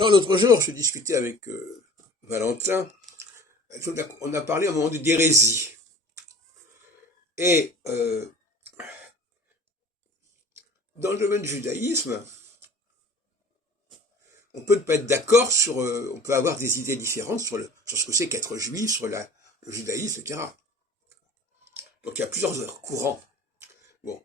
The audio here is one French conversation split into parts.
Alors l'autre jour, je discutais avec Valentin, on a parlé à un moment d'hérésie. Et dans le domaine du judaïsme, on peut ne pas être d'accord on peut avoir des idées différentes sur ce que c'est qu'être juif, le judaïsme, etc. Donc il y a plusieurs courants. Bon,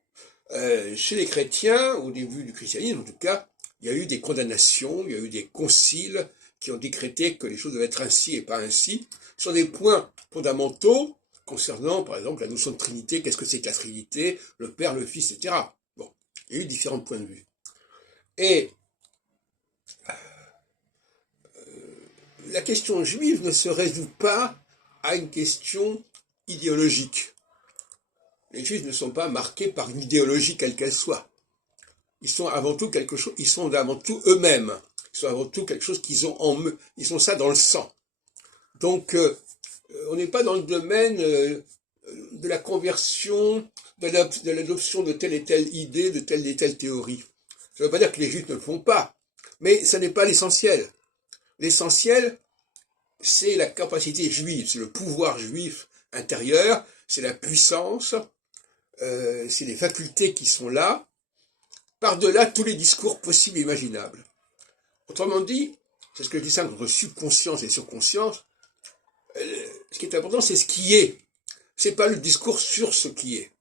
chez les chrétiens, au début du christianisme en tout cas, il y a eu des condamnations, il y a eu des conciles qui ont décrété que les choses devaient être ainsi et pas ainsi, sur des points fondamentaux concernant, par exemple, la notion de Trinité, qu'est-ce que c'est que la Trinité, le Père, le Fils, etc. Bon, il y a eu différents points de vue. Et la question juive ne se résout pas à une question idéologique. Les juifs ne sont pas marqués par une idéologie quelle qu'elle soit. Ils sont avant tout quelque chose, ils sont avant tout eux-mêmes. Ils sont avant tout quelque chose qu'ils ont en eux. Ils ont ça dans le sang. Donc, on n'est pas dans le domaine de la conversion, de l'adoption de telle et telle idée, de telle et telle théorie. Ça ne veut pas dire que les juifs ne le font pas, mais ça n'est pas l'essentiel. L'essentiel, c'est la capacité juive, c'est le pouvoir juif intérieur, c'est la puissance, c'est les facultés qui sont là, par-delà tous les discours possibles et imaginables. Autrement dit, c'est ce que je dis ça entre subconscience et surconscience, ce qui est important, c'est ce qui est. C'est pas le discours sur ce qui est.